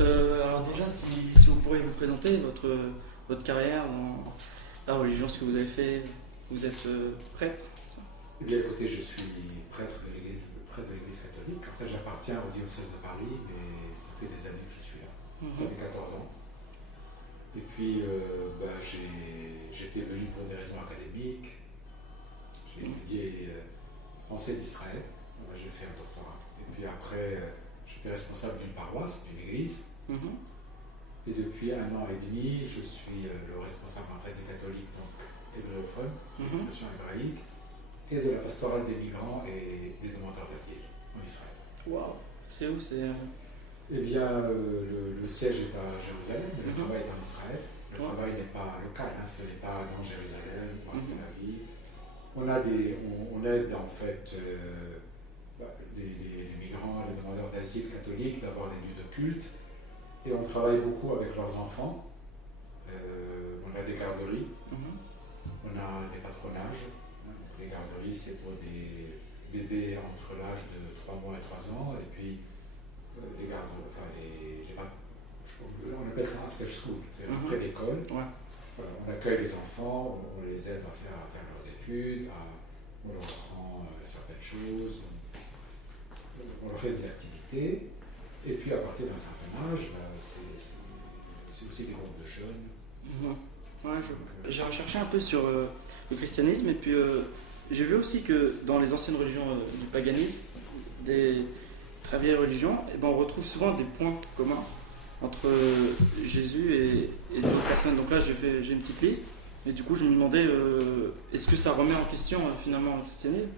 Alors déjà, si vous pourriez vous présenter votre carrière dans la religion, ce que vous avez fait, vous êtes prêtre, c'est ça? Eh bien, écoutez, je suis prêtre de l'Église catholique. En fait, j'appartiens au diocèse de Paris, mais ça fait des années que je suis là. Ça fait 14 ans. Et puis, j'étais venu pour des raisons académiques. J'ai étudié pensée d'Israël. J'ai fait un doctorat. Et puis après, j'étais responsable d'une paroisse, d'une église. Et depuis 1 an et demi, je suis le responsable en fait des catholiques, donc hébraïophones, l'expression hébraïque, et de la pastorale des migrants et des demandeurs d'asile en Israël. Waouh, c'est où c'est Eh bien, le siège est à Jérusalem, mais le travail est en Israël. Le travail n'est pas local, ce n'est pas dans Jérusalem ou à Tel Aviv. On aide en fait les migrants, les demandeurs d'asile catholiques d'avoir des lieux de culte. Et on travaille beaucoup avec leurs enfants. On a des garderies, on a des patronages. Les garderies, c'est pour des bébés entre l'âge de 3 mois et 3 ans. Et puis, on appelle ça after school, c'est après l'école. Voilà, on accueille les enfants, on les aide à faire leurs études, on leur apprend certaines choses, on leur fait des activités. Et puis à partir d'un certain âge, c'est aussi des groupes de jeunes. J'ai recherché un peu sur le christianisme et puis j'ai vu aussi que dans les anciennes religions du paganisme, des très vieilles religions, on retrouve souvent des points communs entre Jésus et d'autres personnes. Donc là j'ai une petite liste et du coup je me demandais est-ce que ça remet en question finalement le christianisme?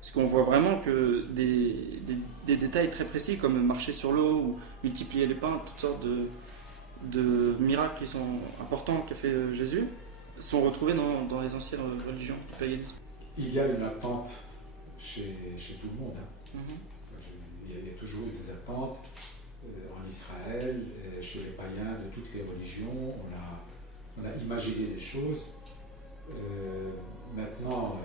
Parce qu'on voit vraiment que des détails très précis comme marcher sur l'eau ou multiplier les pains, toutes sortes de miracles qui sont importants qu'a fait Jésus, sont retrouvés dans les anciennes religions du paganisme. Il y a une attente chez tout le monde. Il y a toujours eu des attentes en Israël, chez les païens de toutes les religions. On a imaginé des choses. Maintenant,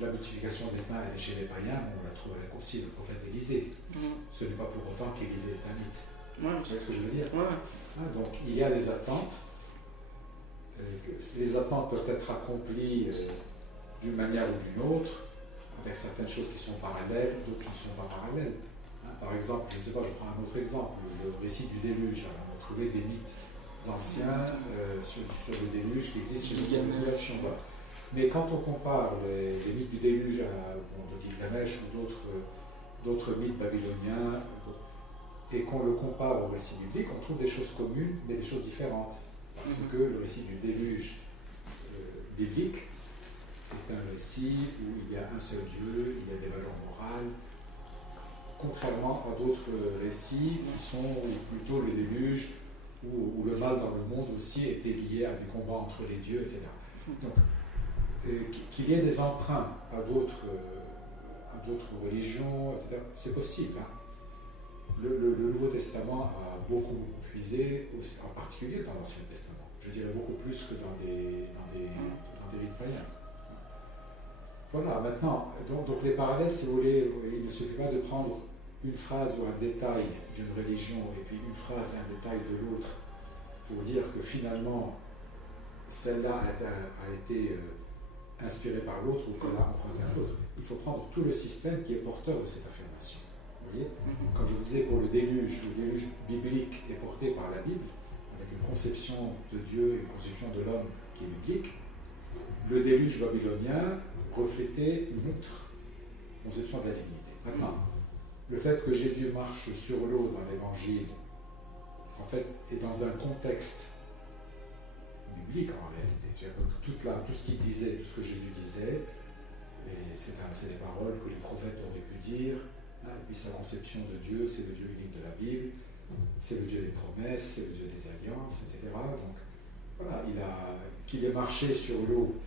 la multiplication des pains elle est chez les païens, on la trouve avec aussi le prophète Élisée. Ce n'est pas pour autant qu'Élisée est un mythe. Vous voyez ce que je veux dire? Donc il y a des attentes. Les attentes peuvent être accomplies d'une manière ou d'une autre, avec certaines choses qui sont parallèles, d'autres qui ne sont pas parallèles. Par exemple, je ne sais pas, je prends un autre exemple, le récit du déluge. Alors, on a trouvé des mythes anciens sur le déluge qui existent chez les populations. Mais quand on compare les mythes du déluge de Gilgamesh ou d'autres mythes babyloniens, et qu'on le compare au récit biblique, on trouve des choses communes, mais des choses différentes. Parce que le récit du déluge biblique est un récit où il y a un seul Dieu, il y a des valeurs morales, contrairement à d'autres récits qui sont plutôt le déluge, où le mal dans le monde aussi était lié à des combats entre les dieux, etc. Donc, qu'il y ait des emprunts à d'autres religions, etc., c'est possible. Le Nouveau Testament a beaucoup puisé, en particulier dans l'Ancien Testament. Je dirais beaucoup plus que dans des rites païens. Voilà, maintenant, donc les parallèles, si vous voulez, il ne suffit pas de prendre une phrase ou un détail d'une religion et puis une phrase et un détail de l'autre pour dire que finalement, celle-là a été inspirée par l'autre ou qu'on a emprunté à l'autre. Il faut prendre tout le système qui est porteur de cette affirmation. Vous voyez, comme je vous disais pour le déluge biblique est porté par la Bible, avec une conception de Dieu, une conception de l'homme qui est biblique. Le déluge babylonien reflétait une autre conception de la divinité. Maintenant, le fait que Jésus marche sur l'eau dans l'Évangile, en fait, est dans un contexte biblique en réalité. Tout ce qu'il disait, tout ce que Jésus disait, et c'est des paroles que les prophètes auraient pu dire. Et puis sa conception de Dieu, c'est le Dieu unique de la Bible, c'est le Dieu des promesses, c'est le Dieu des alliances, etc. Donc voilà, qu'il ait marché sur l'eau,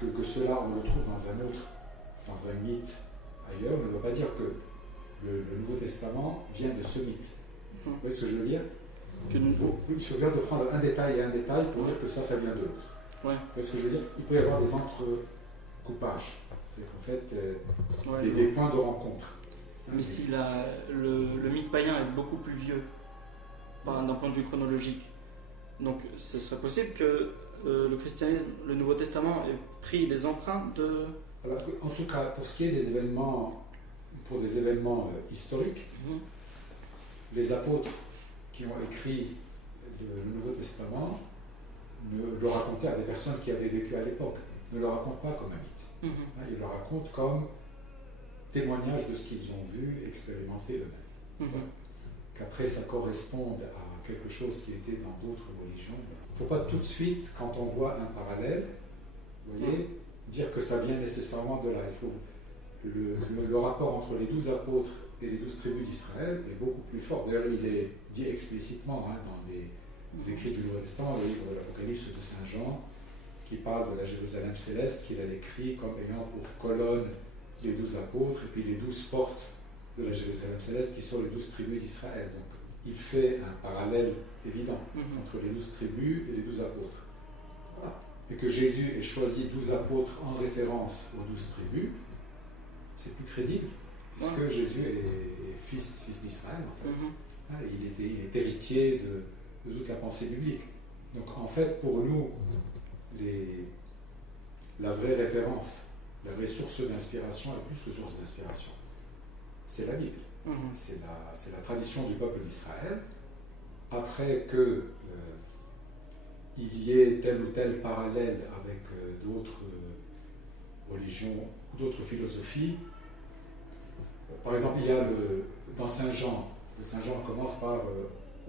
que cela on le trouve dans un mythe ailleurs, ne veut pas dire que le Nouveau Testament vient de ce mythe. Vous voyez ce que je veux dire? Il suffit de prendre un détail et un détail pour dire que ça vient de l'autre. Vous voyez ce que je veux dire? Il peut y avoir des entrecoupages. C'est qu'en fait, des points de rencontre. Mais si le mythe païen est beaucoup plus vieux, d'un point de vue chronologique. Donc ce serait possible que le christianisme, le Nouveau Testament, ait pris des empreintes de... Alors, en tout cas, pour ce qui est des événements, pour des événements historiques, les apôtres qui ont écrit le Nouveau Testament le racontaient à des personnes qui avaient vécu à l'époque, ne le racontent pas comme un mythe. Ils le racontent comme témoignage de ce qu'ils ont vu, expérimenté eux-mêmes. Qu'après ça corresponde à quelque chose qui était dans d'autres religions. Il ne faut pas tout de suite, quand on voit un parallèle, vous voyez, dire que ça vient nécessairement de là. Il faut, le rapport entre les 12 apôtres et les 12 tribus d'Israël est beaucoup plus fort. D'ailleurs, il est dit explicitement dans les écrits du Nouveau Testament, le livre de l'Apocalypse de Saint Jean, qui parle de la Jérusalem céleste, qu'il a décrit comme ayant pour colonne les 12 apôtres et puis les 12 portes de la Jérusalem céleste qui sont les 12 tribus d'Israël. Donc il fait un parallèle évident entre les 12 tribus et les 12 apôtres. Voilà. Et que Jésus ait choisi 12 apôtres en référence aux 12 tribus, c'est plus crédible, puisque Jésus est fils d'Israël en fait. Il est héritier de toute la pensée biblique. Donc en fait, pour nous, la vraie référence, la vraie source d'inspiration est plus que source d'inspiration. C'est la Bible. C'est la tradition du peuple d'Israël. Après que il y ait tel ou tel parallèle avec d'autres religions, d'autres philosophies. Par exemple, il y a dans Saint Jean, Saint Jean commence par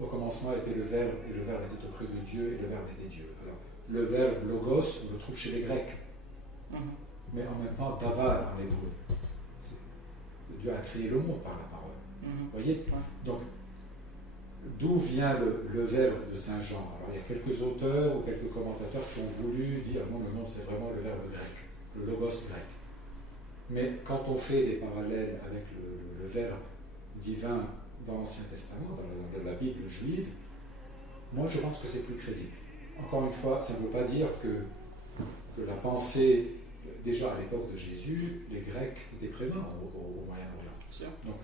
au commencement était le Verbe, et le Verbe était auprès de Dieu, et le Verbe était Dieu. Alors, le verbe logos, on le trouve chez les Grecs, mais en même temps davar en hébreu. Dieu a créé le monde par la parole. Vous voyez? Donc, d'où vient le verbe de Saint Jean? Alors, il y a quelques auteurs ou quelques commentateurs qui ont voulu dire non, le nom c'est vraiment le verbe grec, le logos grec. Mais quand on fait des parallèles avec le verbe divin dans l'Ancien Testament, dans la Bible juive, moi je pense que c'est plus crédible. Encore une fois, ça ne veut pas dire que la pensée, déjà à l'époque de Jésus, les Grecs étaient présents au Moyen-Orient. Donc,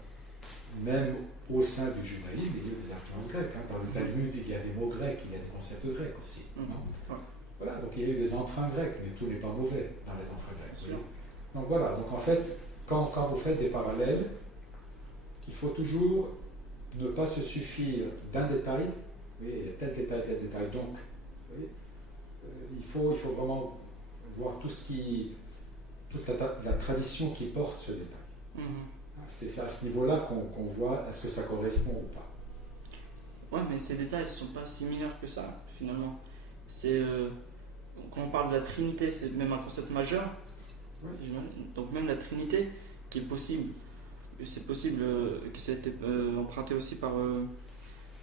même au sein du judaïsme, il y a eu des influences grecques. Dans le Talmud, il y a des mots grecs, il y a des concepts grecs aussi. Voilà, donc il y a eu des emprunts grecs, mais tout n'est pas mauvais dans les emprunts grecs. Donc voilà, donc en fait, quand vous faites des parallèles, il faut toujours ne pas se suffire d'un détail, tel détail, donc, il faut vraiment voir toute la tradition qui porte ce détail. C'est à ce niveau-là qu'on voit est-ce que ça correspond ou pas. Ouais, mais ces détails ne sont pas si mineurs que ça, finalement. Quand on parle de la Trinité, c'est même un concept majeur. Donc même la Trinité, qui est possible, c'est possible que ça ait été emprunté aussi par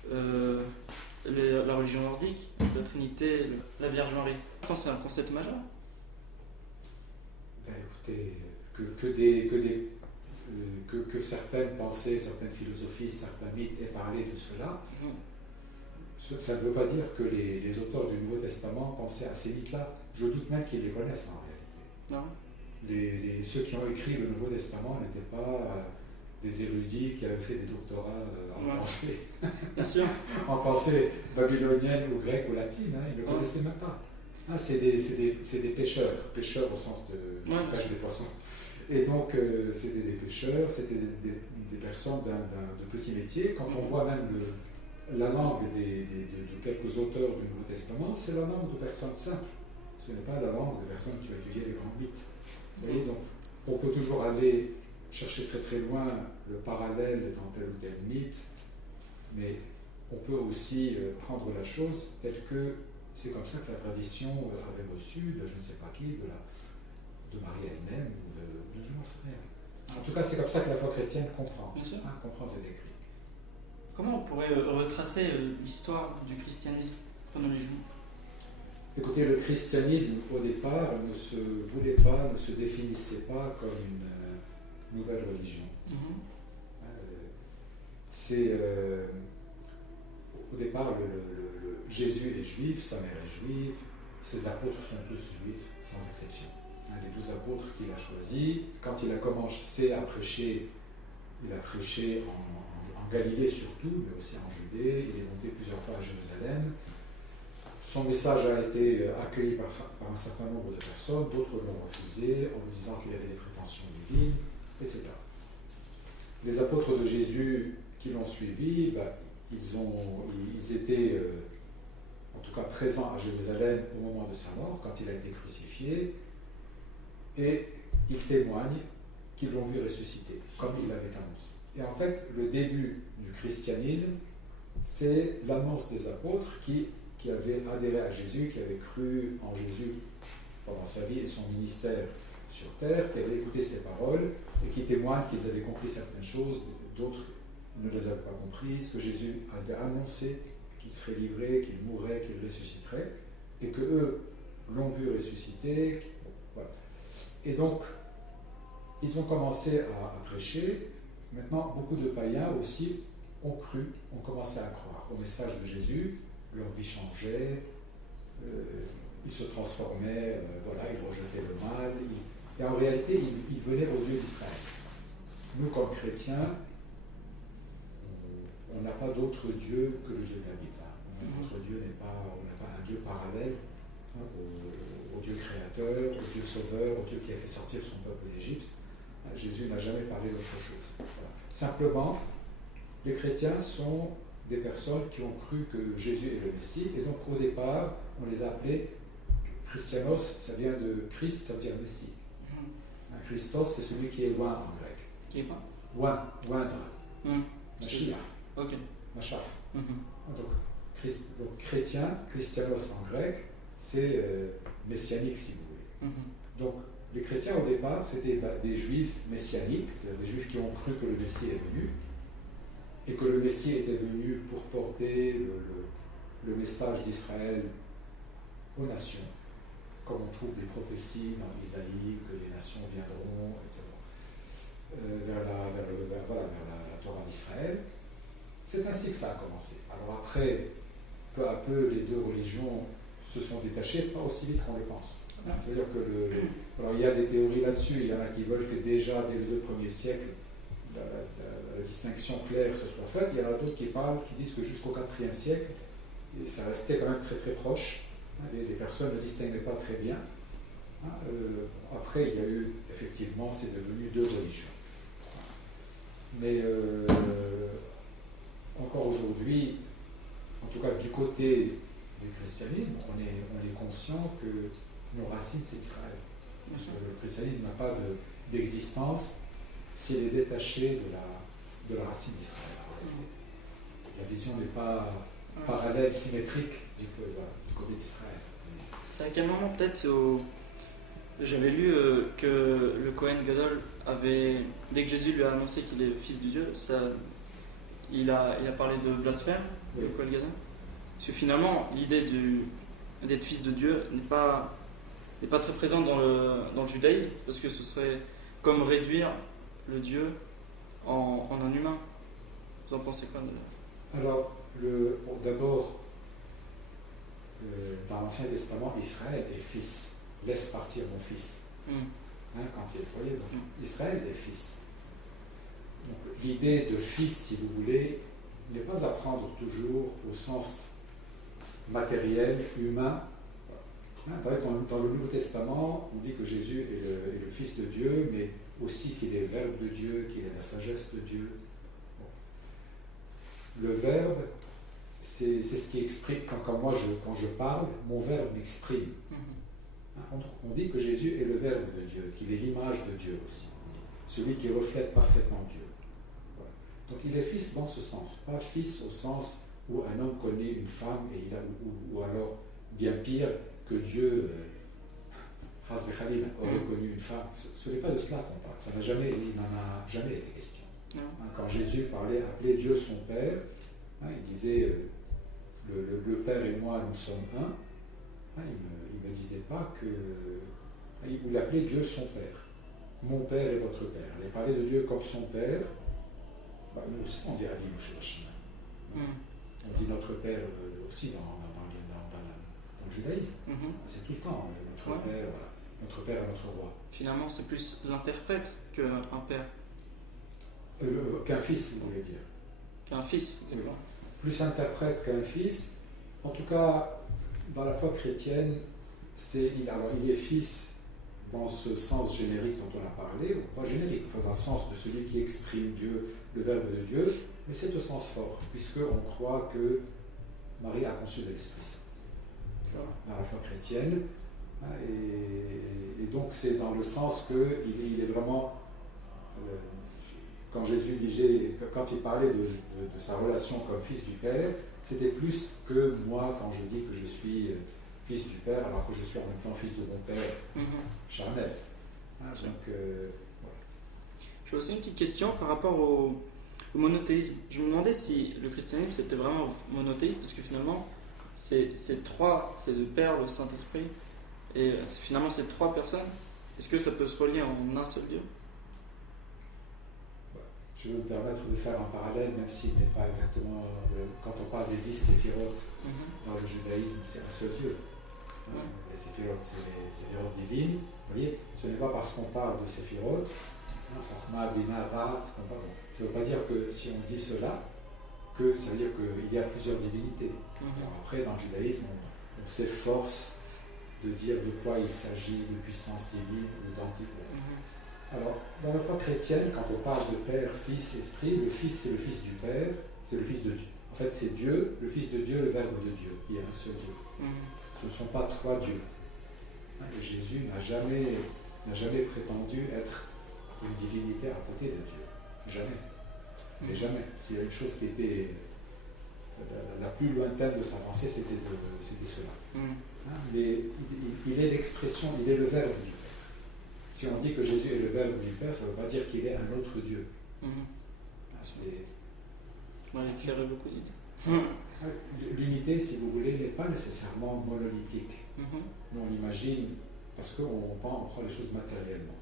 la religion nordique, la Trinité, la Vierge Marie. Je pense que c'est un concept majeur. Écoutez, que certaines pensées, certaines philosophies, certains mythes aient parlé de cela, ça ne veut pas dire que les auteurs du Nouveau Testament pensaient à ces mythes-là. Je doute même qu'ils les connaissent en réalité. Non. Ceux qui ont écrit le Nouveau Testament n'étaient pas des érudits qui avaient fait des doctorats en pensée. Bien sûr. En pensée babylonienne ou grecque ou latine, ils ne le connaissaient même pas. C'est des pêcheurs au sens de pêche des poissons. Et donc, c'était des pêcheurs, c'était des personnes de petits métiers. Quand on voit même la langue de quelques auteurs du Nouveau Testament, c'est la langue de personnes simples. Ce n'est pas la langue de personnes qui ont étudié les grands mythes. Vous voyez, donc, on peut toujours aller chercher très très loin le parallèle dans tel ou tel mythe, mais on peut aussi prendre la chose telle que c'est comme ça que la tradition avait reçu de je ne sais pas qui, de Marie elle-même, ou de je n'en sais rien. En tout cas, c'est comme ça que la foi chrétienne comprend ses écrits. Comment on pourrait retracer l'histoire du christianisme chronologiquement? Écoutez, le christianisme, au départ, ne se définissait pas comme une nouvelle religion. Au départ, Jésus est juif, sa mère est juive, ses apôtres sont tous juifs, sans exception. Les 12 apôtres qu'il a choisis, quand il a commencé à prêcher Il a prêché en Galilée surtout, mais aussi en Judée. Il est monté plusieurs fois à Jérusalem. Son message a été accueilli par un certain nombre de personnes, d'autres l'ont refusé en lui disant qu'il avait des prétentions divines, etc. Les apôtres de Jésus qui l'ont suivi, ils étaient en tout cas présents à Jérusalem au moment de sa mort, quand il a été crucifié, et ils témoignent qu'ils l'ont vu ressusciter, comme il l'avait annoncé. Et en fait, le début du christianisme, c'est l'annonce des apôtres qui avaient adhéré à Jésus, qui avaient cru en Jésus pendant sa vie et son ministère sur terre, qui avaient écouté ses paroles et qui témoignent qu'ils avaient compris certaines choses, d'autres ne les avaient pas comprises, que Jésus avait annoncé qu'il serait livré, qu'il mourrait, qu'il ressusciterait, et que eux l'ont vu ressusciter. Voilà. Et donc, ils ont commencé à prêcher. Maintenant, beaucoup de païens aussi ont cru, ont commencé à croire au message de Jésus. Leur vie changeait, ils se transformaient, ils rejetaient le mal. Et en réalité, ils venaient au Dieu d'Israël. Nous, comme chrétiens, on n'a pas d'autre Dieu que le Dieu de la Bible. Notre Dieu on n'a pas un Dieu parallèle au Dieu créateur, au Dieu sauveur, au Dieu qui a fait sortir son peuple d'Égypte. Jésus n'a jamais parlé d'autre chose. Voilà. Simplement, les chrétiens sont des personnes qui ont cru que Jésus est le Messie, et donc au départ, on les a appelés Christianos, ça vient de Christ, ça veut dire Messie. Christos, c'est celui qui est loin en grec. Qui est quoi? Oindre. Mashiach. Ok. Mashiach. Donc, chrétien, Christianos en grec, c'est messianique si vous voulez. Donc, les chrétiens au départ, c'était des juifs messianiques, c'est-à-dire des juifs qui ont cru que le Messie est venu, et que le Messie était venu pour porter le message d'Israël aux nations, comme on trouve des prophéties dans Isaïe, que les nations viendront, etc., vers la Torah d'Israël. C'est ainsi que ça a commencé. Alors après, peu à peu, les deux religions se sont détachées, pas aussi vite qu'on le pense. C'est-à-dire que alors il y a des théories là-dessus, il y en a qui veulent que déjà dès les 2 premiers siècles, la distinction claire se soit faite. Il y en a d'autres qui disent que jusqu'au IVe siècle, et ça restait quand même très très proche. Les personnes ne distinguaient pas très bien. Après, il y a eu, effectivement, c'est devenu 2 religions. Mais encore aujourd'hui, en tout cas du côté du christianisme, on est conscient que nos racines, c'est Israël. Le christianisme n'a pas d'existence s'il est détaché de la racine d'Israël. La vision n'est pas parallèle, symétrique du côté d'Israël. C'est à quel moment peut-être j'avais lu que le Kohen Gadol avait, dès que Jésus lui a annoncé qu'il est le fils de Dieu, il a parlé de blasphème, le Kohen Gadol. Parce que finalement, l'idée d'être fils de Dieu n'est pas très présente dans le judaïsme, parce que ce serait comme réduire le Dieu en un humain. Vous en pensez quoi de... Alors, d'abord, dans l'Ancien Testament, Israël est fils. Laisse partir mon fils. Quand il est déployé, donc Israël est fils. Donc, l'idée de fils, si vous voulez, n'est pas à prendre toujours au sens matériel, humain. Dans le Nouveau Testament, on dit que Jésus est le Fils de Dieu, mais aussi qu'il est le Verbe de Dieu, qu'il est la sagesse de Dieu. Le Verbe, c'est ce qui exprime, quand je parle, mon Verbe m'exprime. On dit que Jésus est le Verbe de Dieu, qu'il est l'image de Dieu aussi, celui qui reflète parfaitement Dieu. Voilà. Donc il est fils dans ce sens, pas fils au sens où un homme connaît une femme, ou alors, bien pire, que Dieu aurait connu une femme. Ce n'est pas de cela qu'on parle, il n'en a jamais été question. Quand Jésus appelait Dieu son Père, il disait le Père et moi nous sommes un. Il ne me disait pas que... Il appelait Dieu son Père. Mon Père et votre Père. Il parlait de Dieu comme son Père. Nous aussi, on dit Avinu Shel On dit notre Père aussi dans le judaïsme. C'est tout le temps notre Père, notre Père et notre Roi. Finalement, c'est plus l'interprète qu'un père. Qu'un fils, vous voulez dire. Qu'un fils, c'est quoi? Plus interprète qu'un fils. En tout cas, dans la foi chrétienne, il est fils dans ce sens générique dont on a parlé, ou pas générique, enfin dans le sens de celui qui exprime Dieu, le Verbe de Dieu, mais c'est au sens fort, puisqu'on croit que Marie a conçu de l'Esprit Saint. Dans la foi chrétienne. Et donc c'est dans le sens qu'il est vraiment, quand Jésus disait, quand il parlait de sa relation comme fils du Père, c'était plus que moi quand je dis que je suis fils du Père, alors que je suis en même temps fils de mon Père charnel. Donc, voilà. J'ai aussi une petite question par rapport au monothéisme. Je me demandais si le christianisme c'était vraiment monothéiste, parce que finalement c'est trois, c'est le Père, le Saint-Esprit, et finalement c'est trois personnes. Est-ce que ça peut se relier en un seul Dieu? Je vais me permettre de faire un parallèle, même s'il n'est pas exactement. Quand on parle des 10 séphirotes, dans le judaïsme, c'est un seul Dieu. Les séphirotes, c'est les séphirotes divines. Vous voyez, ce n'est pas parce qu'on parle de séphirotes, Chachma, Bina, Tarat, ça ne veut pas dire que si on dit cela, que ça veut dire qu'il y a plusieurs divinités. Alors après, dans le judaïsme, on s'efforce de dire de quoi il s'agit, de puissance divine ou d'antiquité. Alors, dans la foi chrétienne, quand on parle de Père, Fils, Esprit, le Fils, c'est le Fils du Père, c'est le Fils de Dieu. En fait, c'est Dieu, le Fils de Dieu, le Verbe de Dieu. Il y a un seul Dieu. Ce ne sont pas trois dieux. Et Jésus n'a jamais prétendu être une divinité à côté de Dieu. Jamais. Mais jamais. S'il y a une chose qui était la plus lointaine de sa pensée, c'était cela. Mais il est l'expression, il est le Verbe du Père. Si on dit que Jésus est le Verbe du Père, ça ne veut pas dire qu'il est un autre Dieu. Éclairer beaucoup d'idées. L'unité, si vous voulez, n'est pas nécessairement monolithique. On imagine, parce qu'on prend les choses matériellement.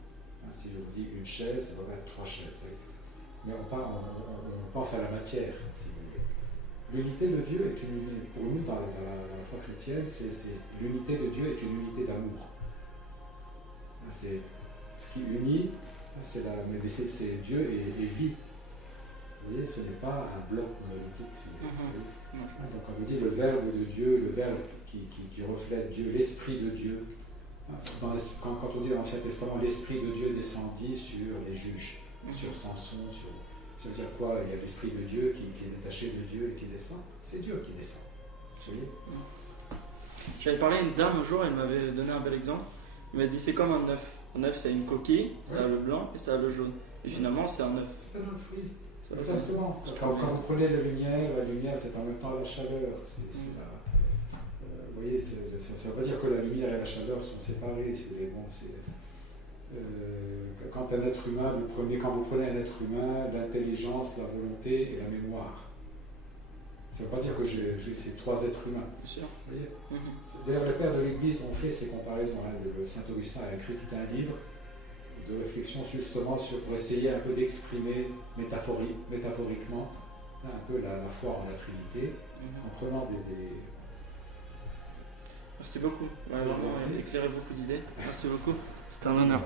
Si je vous dis une chaise, ça va être trois chaises. Oui. Mais on pense à la matière, si vous voulez. L'unité de Dieu est une unité. Pour nous, dans la foi chrétienne, l'unité de Dieu est une unité d'amour. C'est ce qui unit, c'est Dieu et vie. Vous voyez, ce n'est pas un bloc monolithique. Si vous voulez. Donc on veut dire le Verbe de Dieu, le Verbe qui reflète Dieu, l'Esprit de Dieu. Quand on dit dans l'Ancien Testament, l'Esprit de Dieu descendit sur les juges, sur Samson, ça veut dire quoi? Il y a l'Esprit de Dieu qui est détaché de Dieu et qui descend. C'est Dieu qui descend. Vous voyez? J'avais parlé à une dame un jour, elle m'avait donné un bel exemple. Il m'a dit c'est comme un œuf. Un œuf, c'est une coquille, ça a le blanc et ça a le jaune. Et finalement, c'est un œuf. C'est un œuf, oui. Exactement. Quand vous prenez la lumière, c'est en même temps la chaleur. Vous voyez, ça ne veut pas dire que la lumière et la chaleur sont séparées. Si vous voulez. Bon, quand vous prenez un être humain, l'intelligence, la volonté et la mémoire. Ça ne veut pas dire que c'est trois êtres humains. Bien sûr. Vous voyez. D'ailleurs, les pères de l'Église ont fait ces comparaisons. Le Saint Augustin a écrit tout un livre de réflexion justement pour essayer un peu d'exprimer métaphoriquement un peu la foi en la Trinité, en prenant des... Merci beaucoup. Vraiment, éclairé beaucoup d'idées. Merci beaucoup. C'était un honneur.